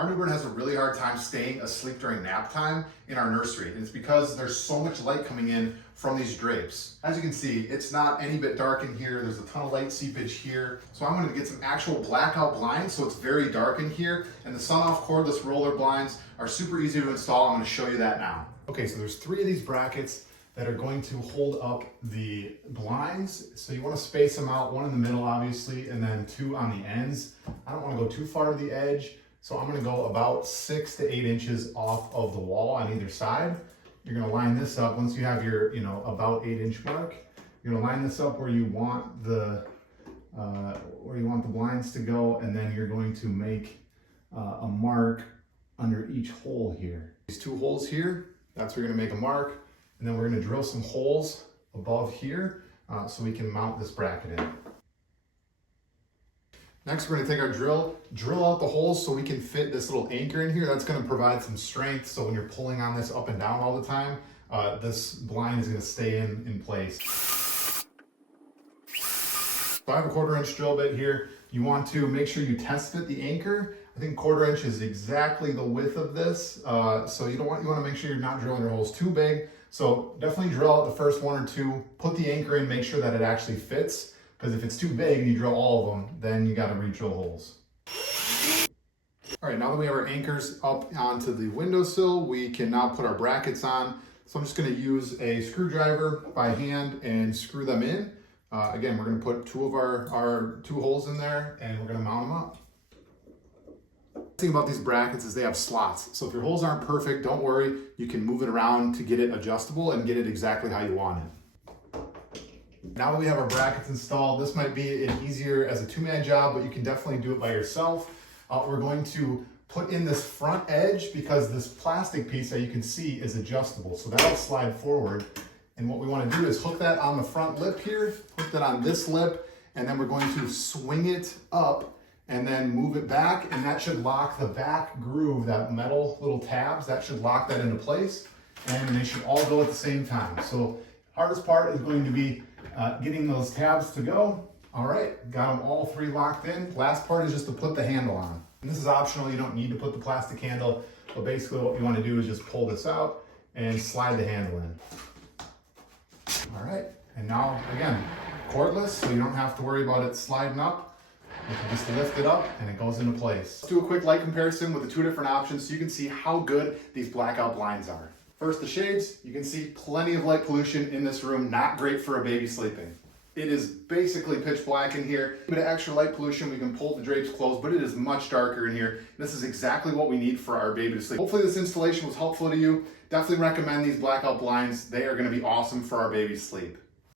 Our newborn has a really hard time staying asleep during nap time in our nursery, and it's because there's so much light coming in from these drapes. As you can see, it's not any bit dark in here. There's a ton of light seepage here. So I'm going to get some actual blackout blinds so it's very dark in here, and the sun-off cordless roller blinds are super easy to install. I'm going to show you that now. Okay, so there's 3 of these brackets that are going to hold up the blinds. So you want to space them out, 1 in the middle obviously, and then 2 on the ends. I don't want to go too far to the edge. So I'm gonna go about 6 to 8 inches off of the wall on either side. You're gonna line this up once you have your, about 8-inch mark. You're gonna line this up where you want the blinds to go, and then you're going to make a mark under each hole here. These 2 holes here, that's where you're gonna make a mark, and then we're gonna drill some holes above here so we can mount this bracket in. Next, we're going to take our drill out the holes so we can fit this little anchor in here. That's going to provide some strength, so when you're pulling on this up and down all the time, this blind is going to stay in place. So I have a 1/4 inch drill bit here. You want to make sure you test fit the anchor. I think 1/4 inch is exactly the width of this, so you want to make sure you're not drilling your holes too big. So definitely drill out the first 1 or 2, put the anchor in, make sure that it actually fits. Because if it's too big and you drill all of them, then you got to re-drill holes. All right, now that we have our anchors up onto the windowsill, we can now put our brackets on. So I'm just going to use a screwdriver by hand and screw them in. Again, we're going to put 2 of our 2 holes in there, and we're going to mount them up. The thing about these brackets is they have slots. So if your holes aren't perfect, don't worry. You can move it around to get it adjustable and get it exactly how you want it. Now that we have our brackets installed, this might be easier as a 2-man job, but you can definitely do it by yourself. We're going to put in this front edge because this plastic piece that you can see is adjustable. So that'll slide forward. And what we want to do is hook that on the front lip here, hook that on this lip, and then we're going to swing it up and then move it back. And that should lock the back groove, that metal little tabs, that should lock that into place. And they should all go at the same time. So hardest part is going to be getting those tabs to go. All right, got them all 3 locked in. Last part is just to put the handle on. And this is optional, you don't need to put the plastic handle, but basically what you want to do is just pull this out and slide the handle in. All right, and now again, cordless, so you don't have to worry about it sliding up. You can just lift it up and it goes into place. Let's do a quick light comparison with the 2 different options so you can see how good these blackout blinds are. First, the shades. You can see plenty of light pollution in this room, not great for a baby sleeping. It is basically pitch black in here. A bit of extra light pollution, we can pull the drapes closed, but it is much darker in here. This is exactly what we need for our baby to sleep. Hopefully this installation was helpful to you. Definitely recommend these blackout blinds. They are going to be awesome for our baby's sleep.